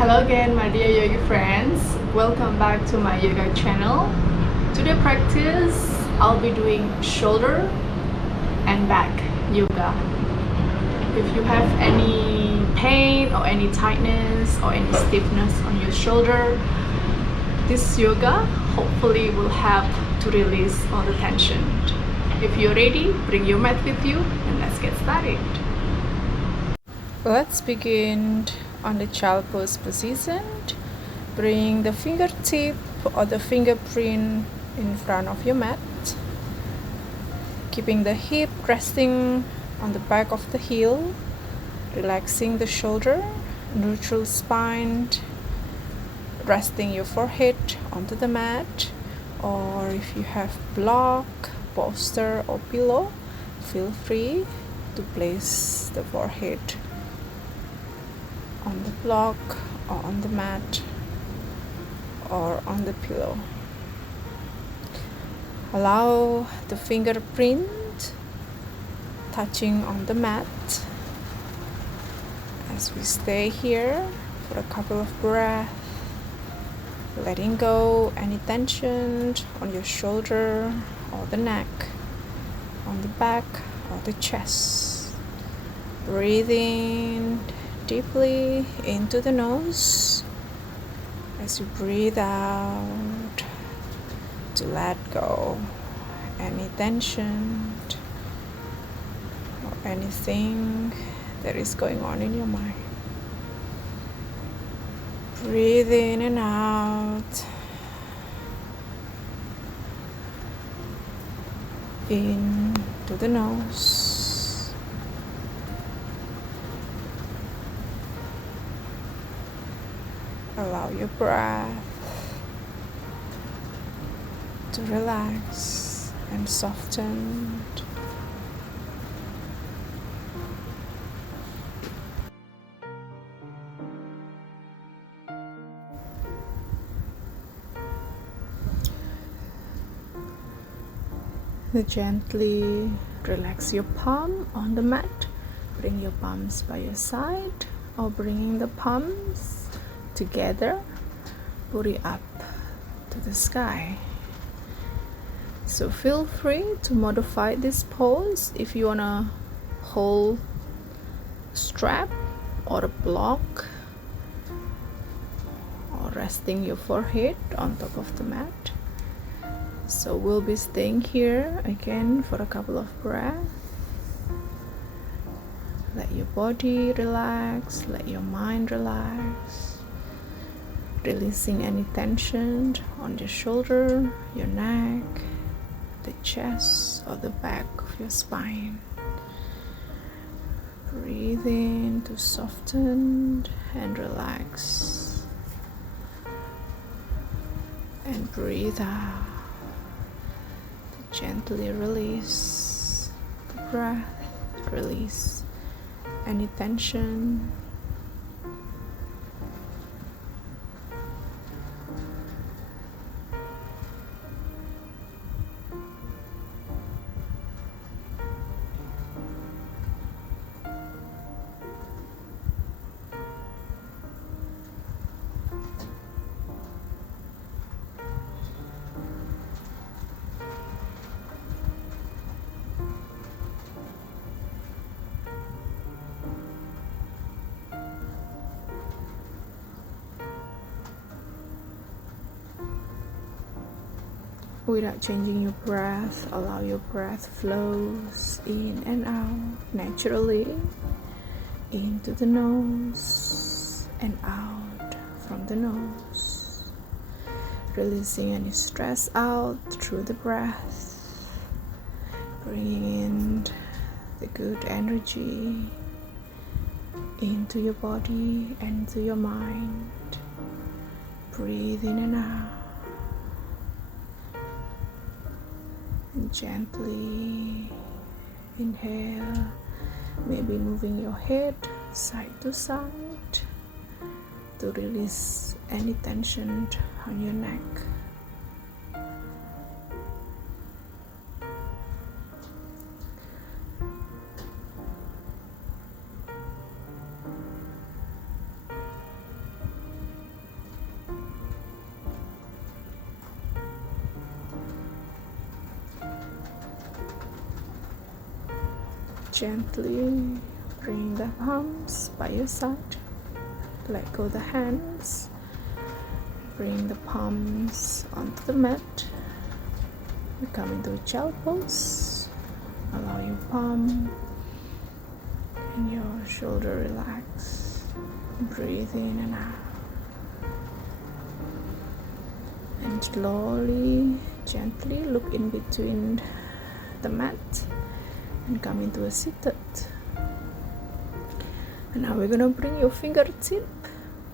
Hello again, my dear yogi friends. Welcome back to my yoga channel. Today practice, I'll be doing shoulder and back yoga. If you have any pain or any tightness or any stiffness on your shoulder, this yoga hopefully will help to release all the tension. If you're ready, bring your mat with you and let's get started. Let's begin on the child pose position. Bring the fingertip or the fingerprint in front of your mat, keeping the hip resting on the back of the heel, relaxing the shoulder, neutral spine, resting your forehead onto the mat, or if you have block, bolster or pillow, feel free to place the forehead on the block or on the mat or on the pillow. Allow the fingerprint touching on the mat as we stay here for a couple of breaths, letting go any tension on your shoulder or the neck, on the back or the chest. Breathing deeply into the nose as you breathe out to let go any tension or anything that is going on in your mind. Breathe in and out. In to the nose. Allow your breath to relax and soften. Gently relax your palm on the mat. Bring your palms by your side or bringing the palms together, put it up to the sky. So feel free to modify this pose if you wanna hold a strap or a block or resting your forehead on top of the mat. So we'll be staying here again for a couple of breaths. Let your body relax, let your mind relax. Releasing any tension on your shoulder, your neck, the chest or the back of your spine. Breathe in to soften and relax. And breathe out to gently release the breath, release any tension. Without changing your breath, allow your breath flows in and out naturally, into the nose and out from the nose, releasing any stress out through the breath, bringing in the good energy into your body and to your mind. Breathe in and out. And gently inhale, maybe moving your head side to side to release any tension on your neck. Gently bring the palms by your side. Let go the hands. Bring the palms onto the mat. We come into a child pose. Allow your palm and your shoulder relax. Breathe in and out. And slowly, gently look in between the mat and come into a seated. And now we're gonna bring your fingertip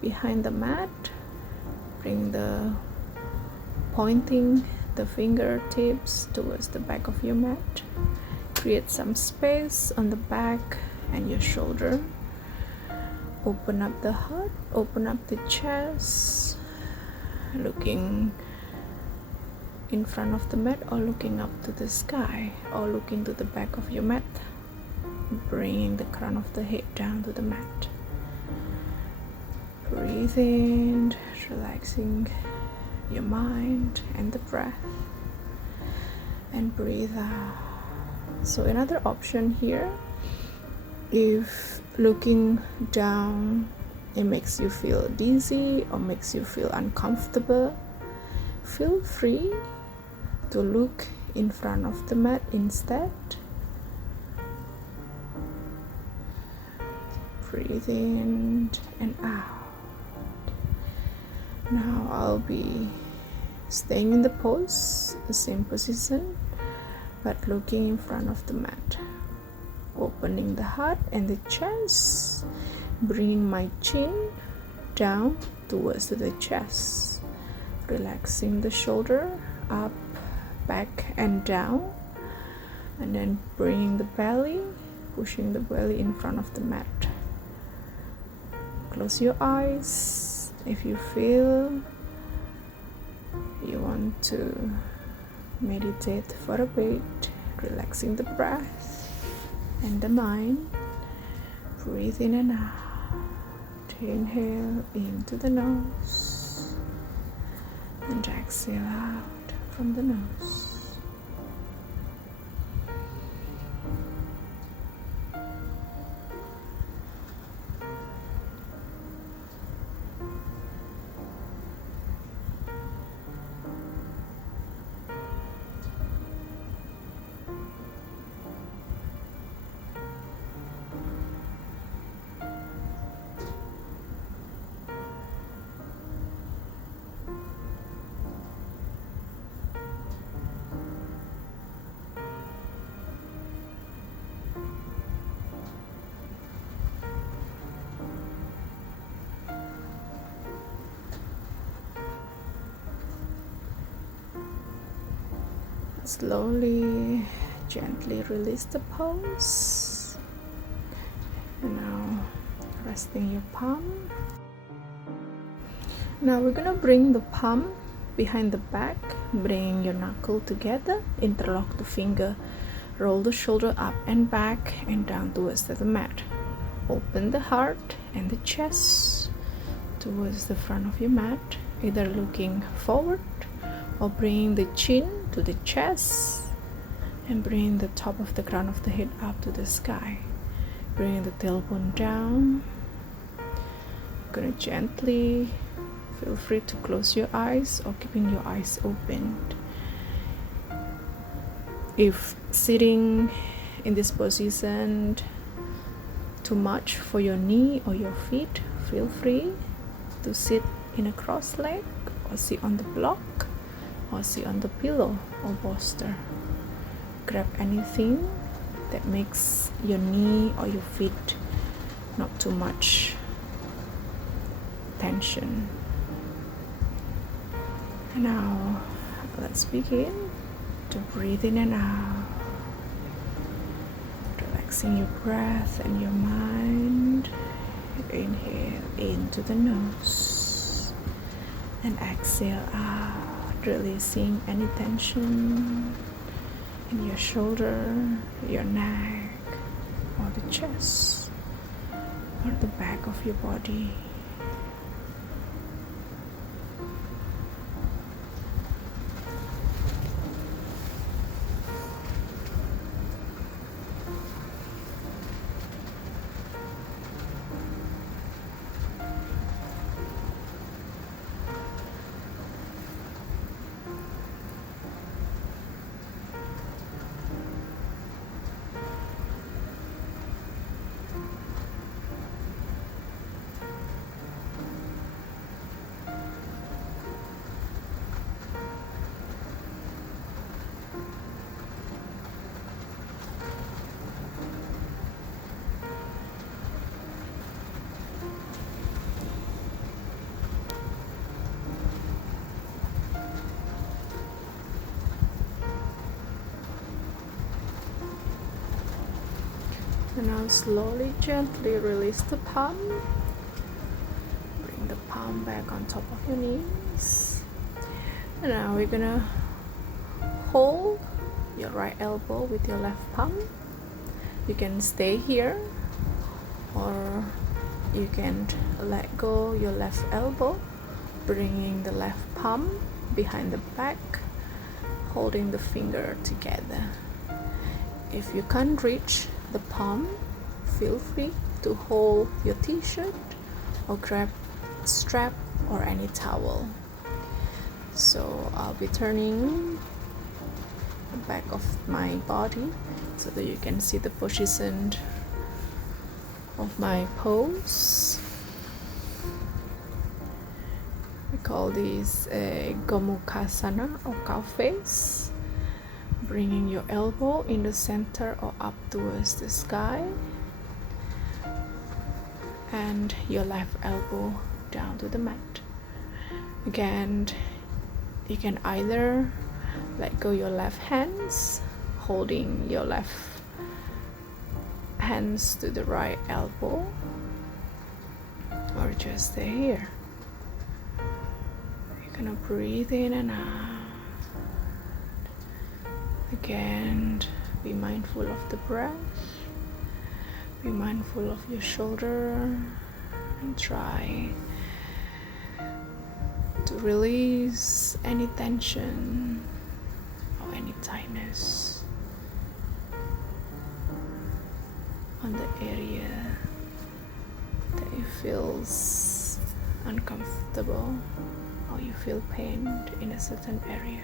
behind the mat. Bring pointing the fingertips towards the back of your mat. Create some space on the back and your shoulder. Open up the heart, open up the chest, looking in front of the mat or looking up to the sky or looking to the back of your mat. Bringing the crown of the head down to the mat. Breathe in, relaxing your mind and the breath, and breathe out. So another option here, if looking down it makes you feel dizzy or makes you feel uncomfortable, feel free to look in front of the mat instead. Breathe in and out. Now I'll be staying in the pose, the same position, but looking in front of the mat. Opening the heart and the chest, bringing my chin down towards the chest. Relaxing the shoulder up, back and down. And then bringing the belly, pushing the belly in front of the mat. Close your eyes if you feel you want to meditate for a bit, relaxing the breath and the mind. Breathe in and out. Inhale into the nose and exhale out from the nose. Slowly, gently release the pose. And now resting your palm. Now we're gonna bring the palm behind the back, bring your knuckle together, interlock the finger, roll the shoulder up and back and down towards the mat. Open the heart and the chest towards the front of your mat, either looking forward or bringing the chin to the chest and bringing the top of the crown of the head up to the sky. Bringing the tailbone down. Gonna gently, feel free to close your eyes or keeping your eyes open. If sitting in this position too much for your knee or your feet, feel free to sit in a cross leg or sit on the block or sit on the pillow or bolster. Grab anything that makes your knee or your feet not too much tension. And now let's begin to breathe in and out, relaxing your breath and your mind. Inhale into the nose and exhale out, releasing any tension in your shoulder, your neck, or the chest, or the back of your body. And now slowly, gently release the palm. Bring the palm back on top of your knees. And now we're gonna hold your right elbow with your left palm. You can stay here, or you can let go your left elbow, bringing the left palm behind the back, holding the finger together. If you can't reach the palm, feel free to hold your t-shirt or grab a strap or any towel. So I'll be turning the back of my body so that you can see the position of my pose. We call this a Gomukhasana or cow face. Bringing your elbow in the center or up towards the sky, and your left elbow down to the mat. Again, you can either let go your left hands, holding your left hands to the right elbow, or just stay here. You're gonna breathe in and out. Again, be mindful of the breath, be mindful of your shoulder, and try to release any tension or any tightness on the area that you feels uncomfortable or you feel pain in a certain area.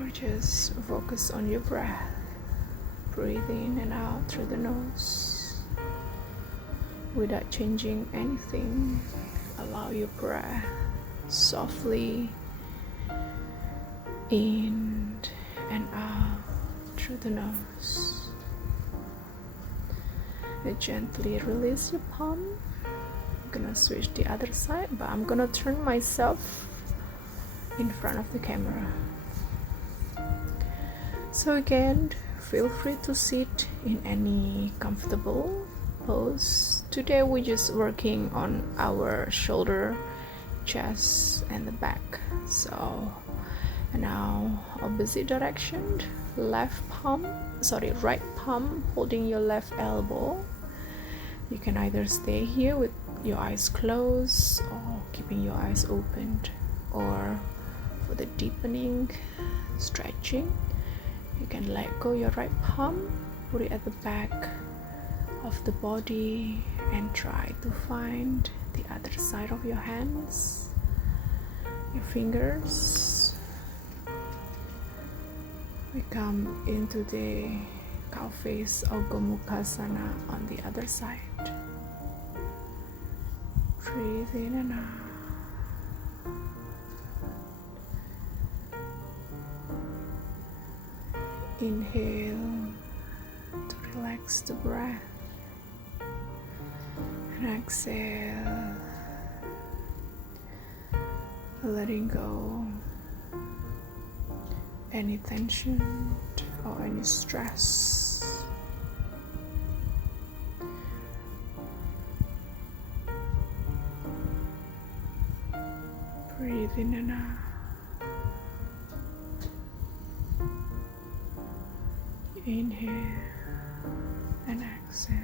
Or just focus on your breath. Breathe in and out through the nose without changing anything. Allow your breath softly in and out through the nose. And gently release your palm. I'm gonna switch the other side, but I'm gonna turn myself in front of the camera. So again, feel free to sit in any comfortable pose. Today we're just working on our shoulder, chest and the back. So now opposite direction, right palm holding your left elbow. You can either stay here with your eyes closed or keeping your eyes opened, or for the deepening stretching, you can let go your right palm, put it at the back of the body, and try to find the other side of your hands, your fingers. We come into the cow face or Gomukhasana on the other side. Breathe in and out. Inhale to relax the breath, and exhale, letting go any tension or any stress. Breathe in and out. Inhale and exhale.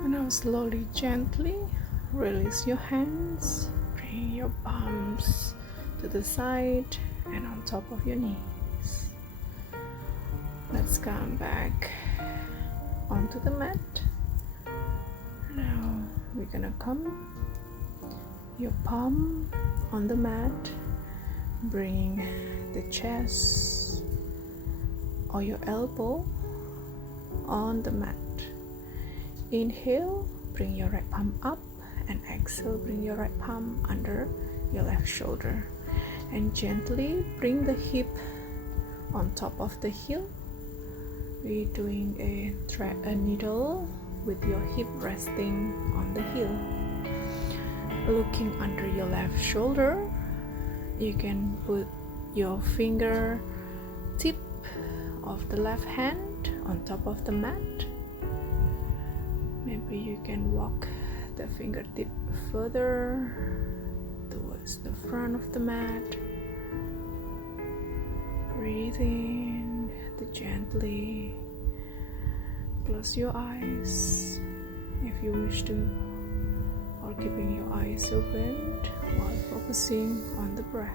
And now slowly, gently release your hands, bring your palms to the side and on top of your knees. Let's come back onto the mat. Now we're gonna come your palm on the mat, bring the chest or your elbow on the mat. Inhale, bring your right palm up, and exhale, bring your right palm under your left shoulder, and gently bring the hip on top of the heel. We're doing a needle with your hip resting on the heel. Looking under your left shoulder, you can put your finger tip of the left hand on top of the mat. Maybe you can walk the fingertip further towards the front of the mat. Breathe in, gently close your eyes if you wish to, or keeping your eyes open while focusing on the breath.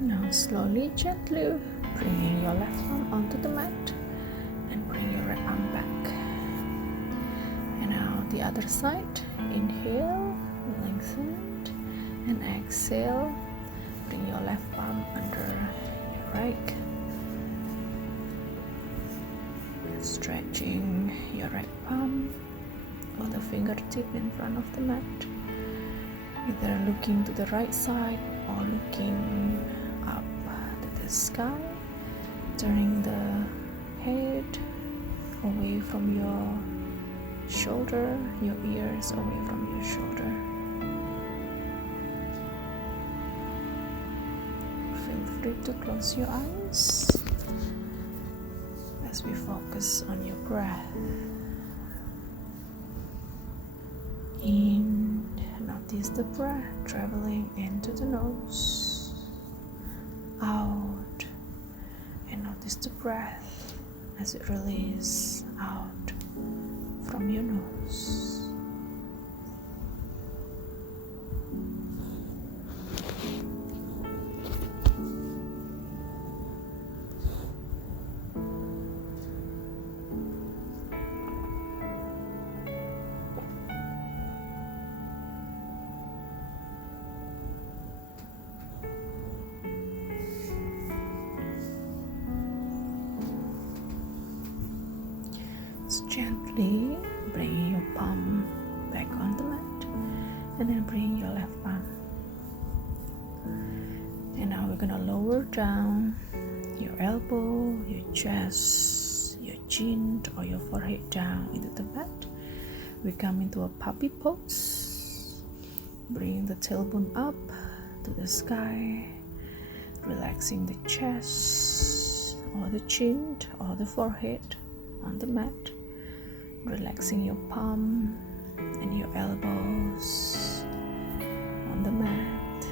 Now slowly, gently bringing your left arm onto the mat and bring your right arm back. And now the other side. Inhale, lengthen, and exhale. Bring your left palm under your right. Stretching your right palm or the fingertip in front of the mat. Either looking to the right side or looking up to the sky, turning the head away from your shoulder, your ears away from your shoulder. Feel free to close your eyes as we focus on your breath. In, notice the breath traveling into the nose. Out, and notice the breath as it releases out from your nose. Gently bring your palm back on the mat, and then bring your left palm. And now we're gonna lower down your elbow, your chest, your chin, or your forehead down into the mat. We come into a puppy pose. Bring the tailbone up to the sky, relaxing the chest or the chin or the forehead on the mat. Relaxing your palm and your elbows on the mat.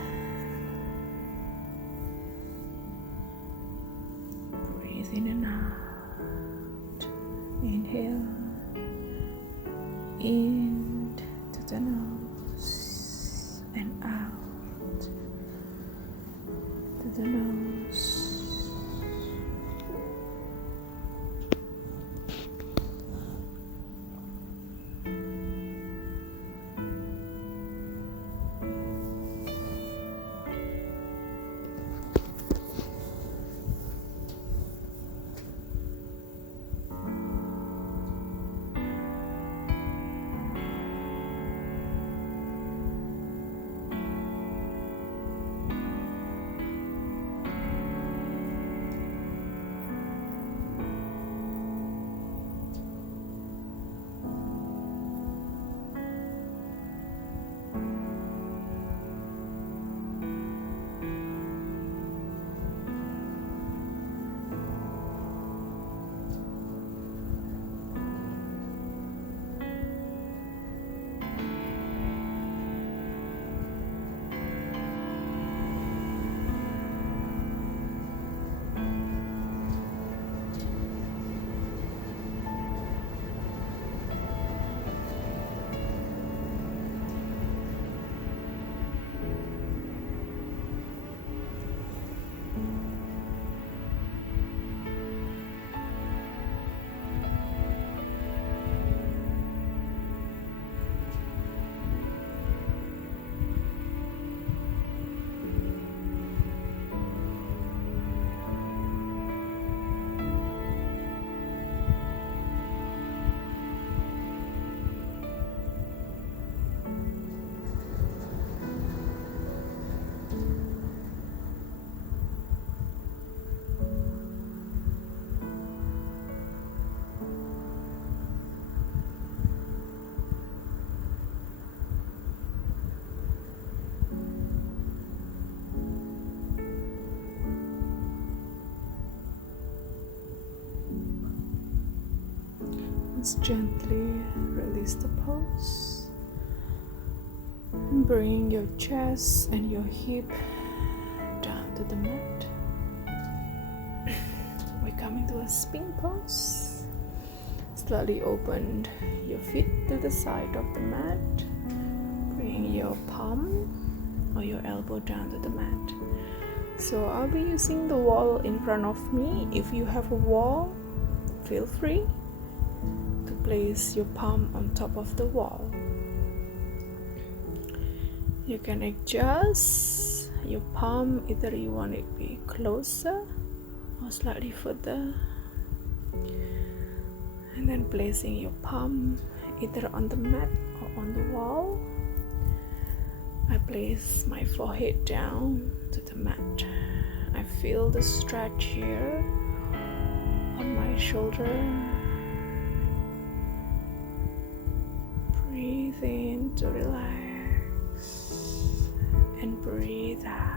Breathe in and out. Inhale in to the nose and out to the nose. Just gently release the pose. Bring your chest and your hip down to the mat. We're coming to a spin pose. Slowly open your feet to the side of the mat. Bring your palm or your elbow down to the mat. So I'll be using the wall in front of me. If you have a wall, feel free to place your palm on top of the wall. You can adjust your palm, either you want it to be closer or slightly further, and then placing your palm either on the mat or on the wall. I place my forehead down to the mat. I feel the stretch here on my shoulder. Breathe in to relax and breathe out.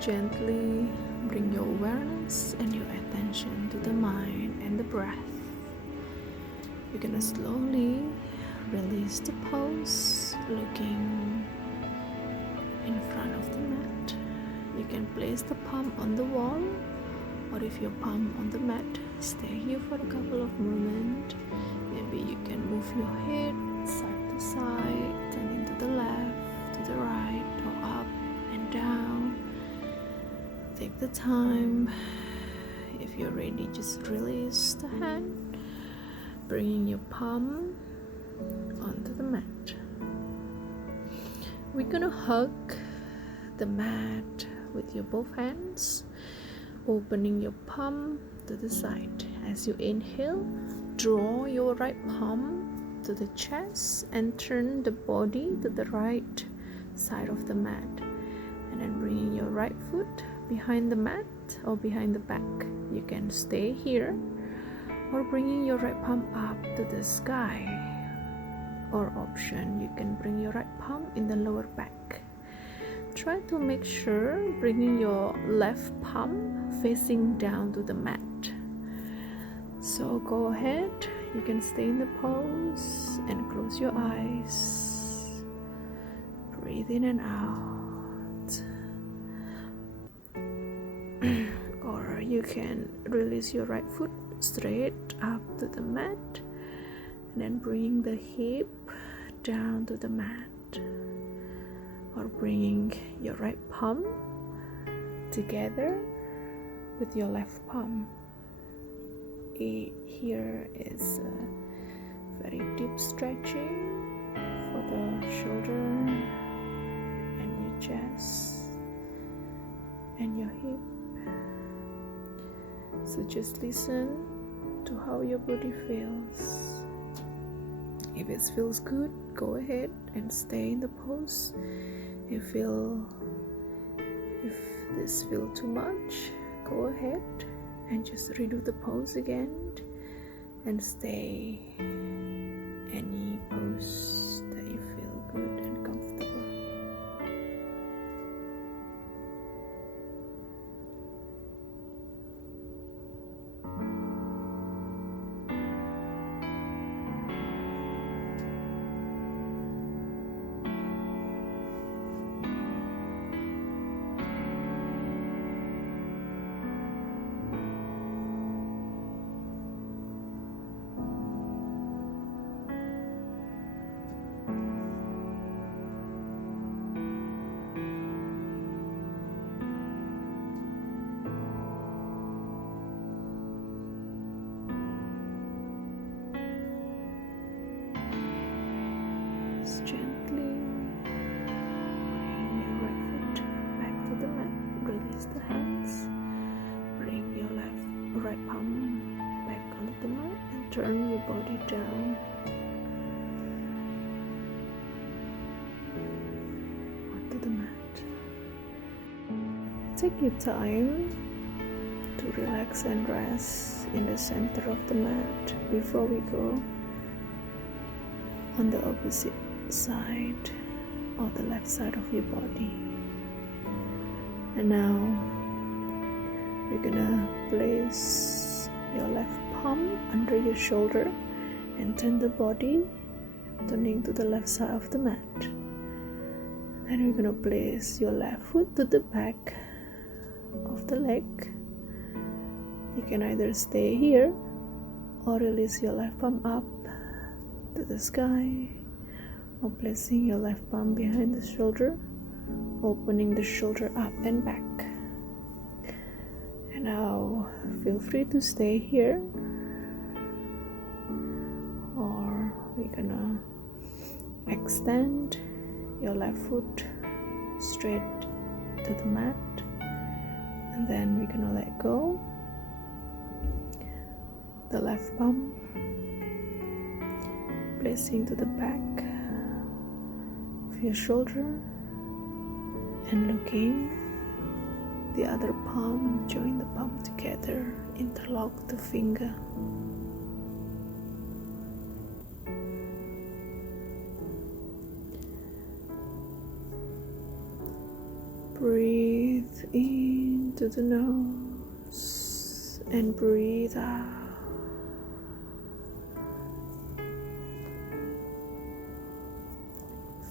Gently bring your awareness and your attention to the mind and the breath. You're gonna slowly release the pose, looking in front of the mat. You can place the palm on the wall, or if your palm on the mat, stay here for a couple of moments. Maybe you can move your head side to side, turning to the left, to the right, or up and down. Take the time. If you're ready, just release the hand, bringing your palm onto the mat. We're gonna hug the mat with your both hands, opening your palm to the side. As you inhale, draw your right palm to the chest and turn the body to the right side of the mat, and then bringing your right foot behind the mat or behind the back. You can stay here, or bringing your right palm up to the sky, or option, you can bring your right palm in the lower back. Try to make sure bringing your left palm facing down to the mat. So go ahead, you can stay in the pose and close your eyes. Breathe in and out. Or you can release your right foot straight up to the mat, and then bring the hip down to the mat, or bringing your right palm together with your left palm. Here is a very deep stretching for the shoulder and your chest and your hip. So just listen to how your body feels. If it feels good, go ahead and stay in the pose. If this feels too much, go ahead and just redo the pose again and stay any pose that you feel good and comfortable. turn your body down onto the mat. Take your time to relax and rest in the center of the mat before we go on the opposite side or the left side of your body. And now we're gonna place your left palm under your shoulder and turn the body turning to the left side of the mat. Then we're gonna place your left foot to the back of the leg. You can either stay here or release your left palm up to the sky, or placing your left palm behind the shoulder, opening the shoulder up and back. And now feel free to stay here, or we're gonna extend your left foot straight to the mat, and then we're gonna let go the left palm, placing to the back of your shoulder, and looking the other palm, join the palm together, interlock the finger. Breathe in to the nose and breathe out.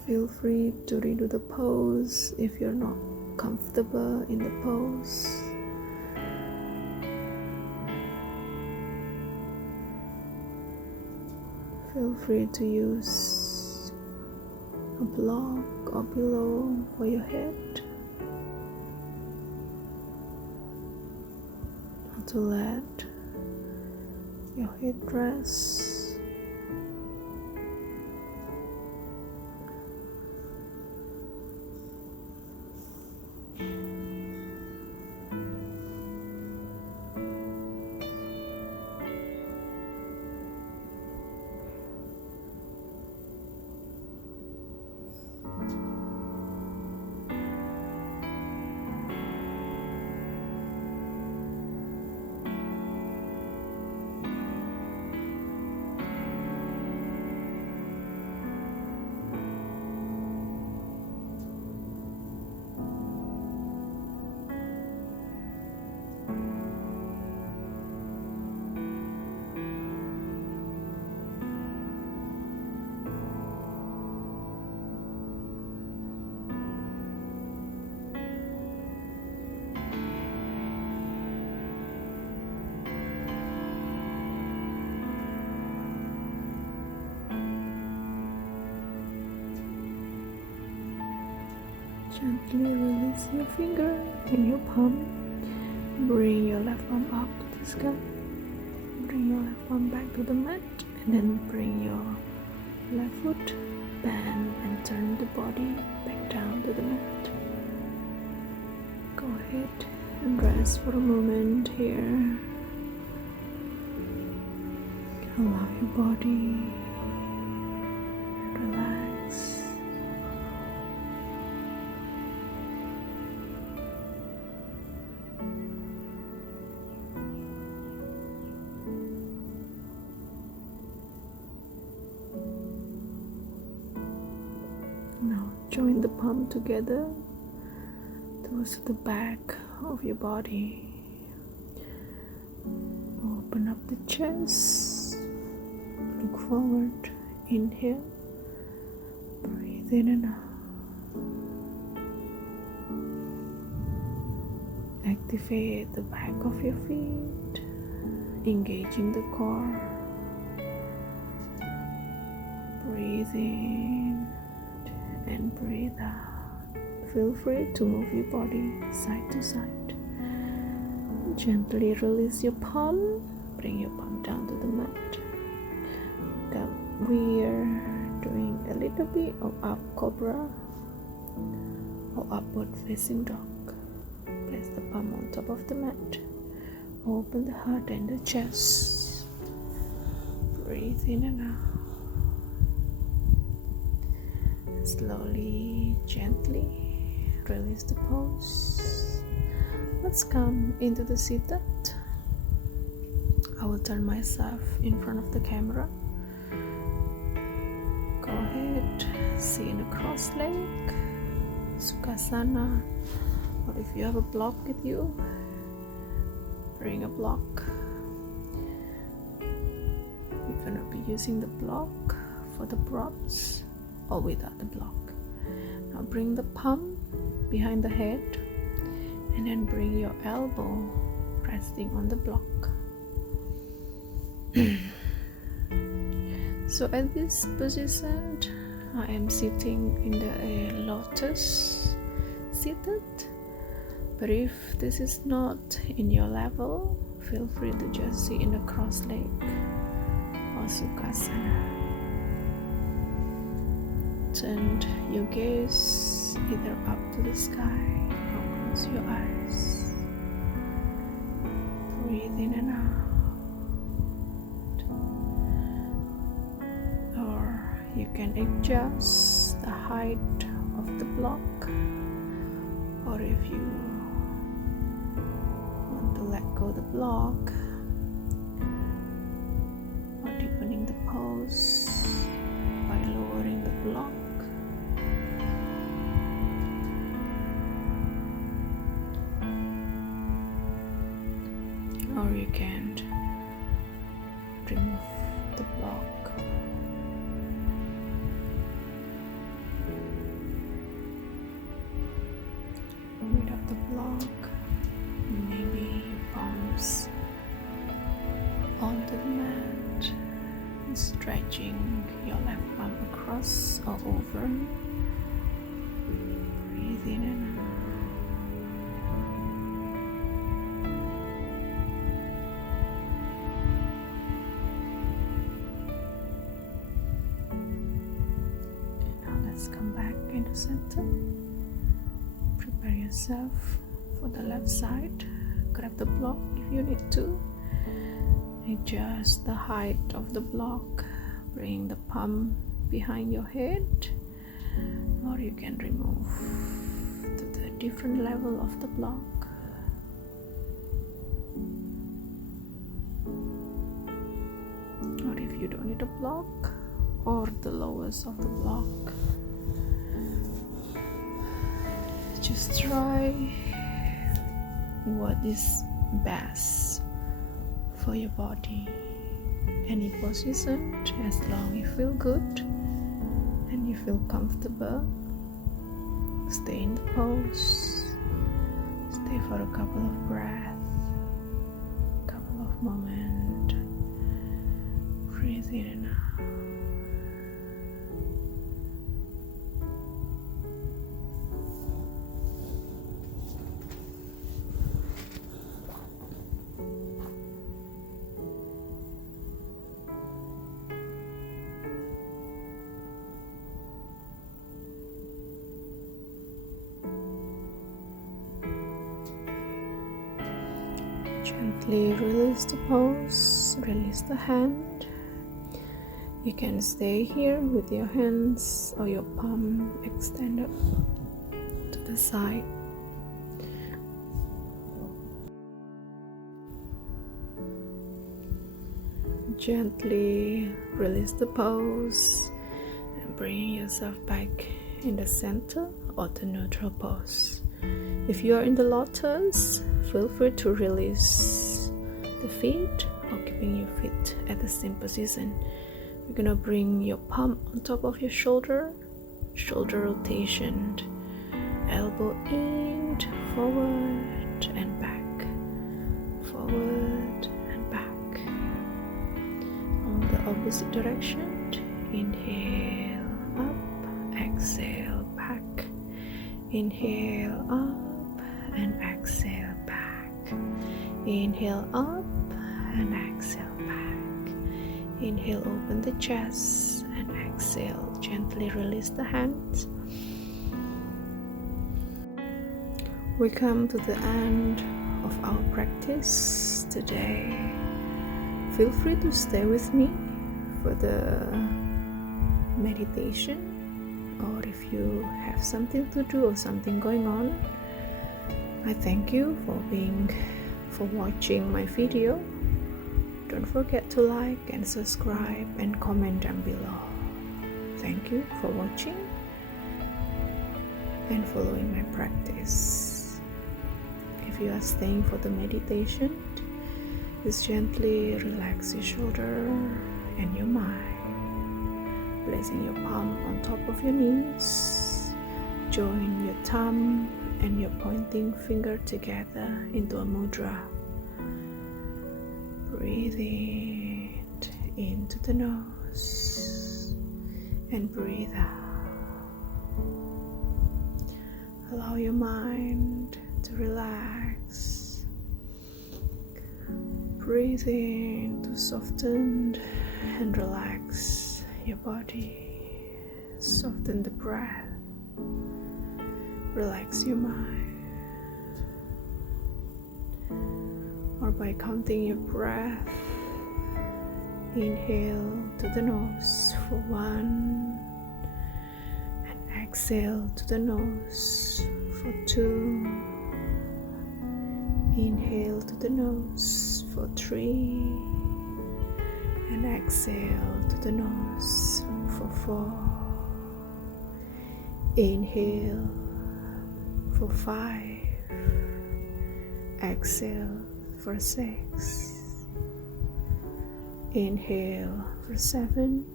Feel free to redo the pose if you're not comfortable in the pose. Feel free to use a block or pillow for your head, or to let your head rest. Gently release your finger in your palm. Bring your left arm up to the sky. Bring your left arm back to the mat, and then bring your left foot, bend and turn the body back down to the mat. Go ahead and rest for a moment here. Allow your body to relax. Now join the palm together towards the back of your body. Open up the chest. Look forward. Inhale. Breathe in and out. Activate the back of your feet, engaging the core. Breathe in and breathe out. Feel free to move your body side to side. Gently release your palm. Bring your palm down to the mat. We are doing a little bit of up cobra or upward facing dog. Place the palm on top of the mat. Open the heart and the chest. Breathe in and out. Slowly, gently release the pose. Let's come into the seated. I will turn myself in front of the camera. Go ahead, sit in a cross leg, Sukhasana, or if you have a block with you, bring a block. We're gonna be using the block for the props or without the block. Now bring the palm behind the head and then bring your elbow resting on the block. So at this position, I am sitting in the lotus seated, but if this is not in your level, feel free to just sit in a cross leg or Sukhasana. Turn your gaze either up to the sky or close your eyes. Breathe in and out. You can adjust the height of the block, or if you want to let go the block, or deepening the pose by lowering the block. Or you can remove the block. Without the block, maybe your palms onto the mat, stretching your left palm across or over. Breathe in and out. And now let's come back into center. Prepare yourself for the left side. Grab the block if you need to. Adjust the height of the block. Bring the palm behind your head, or you can remove to the different level of the block. Or if you don't need a block, or the lowest of the block. Just try what is best for your body. Any position, as long as you feel good and you feel comfortable, stay in the pose. Stay for a couple of breaths, couple of moments. Breathe in and out. Gently release the pose, release the hand. You can stay here with your hands or your palm extended to the side. Gently release the pose and bring yourself back in the center or the neutral pose. If you are in the lotus, feel free to release the feet or keeping your feet at the same position. You're gonna bring your palm on top of your shoulder, shoulder rotation, elbow in, forward and back, forward and back. On the opposite direction, inhale up, exhale back, inhale up and exhale back, inhale up and exhale back, inhale open the chest and exhale gently release the hands. We come to the end of our practice today. Feel free to stay with me for the meditation, or if you have something to do or something going on. I thank you for watching my video. Don't forget to like and subscribe and comment down below. Thank you for watching and following my practice. If you are staying for the meditation, just gently relax your shoulder and your mind, placing your palm on top of your knees. Join your thumb and your pointing finger together into a mudra. Breathe in into the nose and breathe out. Allow your mind to relax. Breathe in to soften and relax your body. Soften the breath. Relax your mind. Or by counting your breath, inhale to the nose for 1 and exhale to the nose for 2. Inhale to the nose for 3 and exhale to the nose for 4. Inhale for 5, exhale for 6, inhale for 7,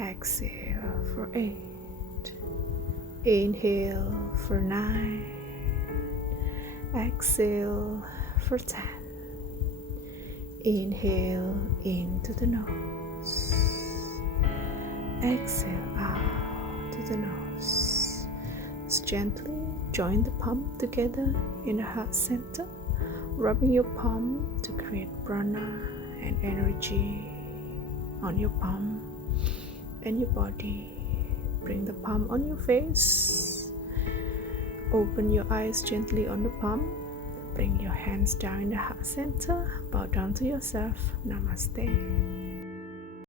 exhale for 8, inhale for 9, exhale for 10. Inhale into the nose, exhale out to the nose. Just gently join the palm together in the heart center, rubbing your palm to create prana and energy on your palm and your body. Bring the palm on your face. Open your eyes gently on the palm. Bring your hands down in the heart center. Bow down to yourself. Namaste.